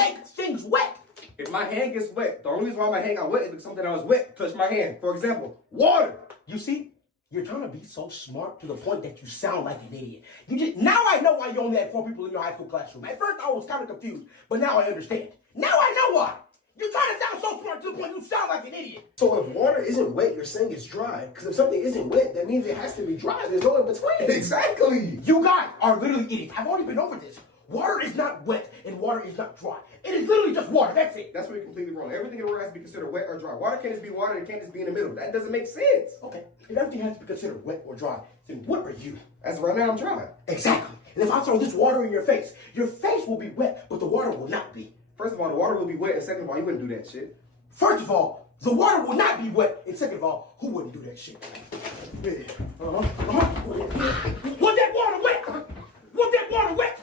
make things wet. If my hand gets wet, the only reason why my hand got wet is because something that was wet touched my hand. For example, water. You see, you're trying to be so smart to the point that you sound like an idiot. Now I know why you only had 4 people in your high school classroom. At first I was kind of confused, but now I understand. Now I know why. You're trying to sound so smart to the point you sound like an idiot. So if water isn't wet, you're saying it's dry. Because if something isn't wet, that means it has to be dry. There's no in between. Exactly. You guys are literally idiots. I've already been over this. Water is not wet and water is not dry. It is literally just water. That's it. That's where you're completely wrong. Everything in the world has to be considered wet or dry. Water can't just be water and it can't just be in the middle. That doesn't make sense. Okay, if everything has to be considered wet or dry, then what are you? As of right now, I'm dry. Exactly. And if I throw this water in your face will be wet, but the water will not be. First of all, the water will be wet, and second of all, you wouldn't do that shit. First of all, the water will not be wet, and second of all, who wouldn't do that shit? Want that water wet? Want that water wet?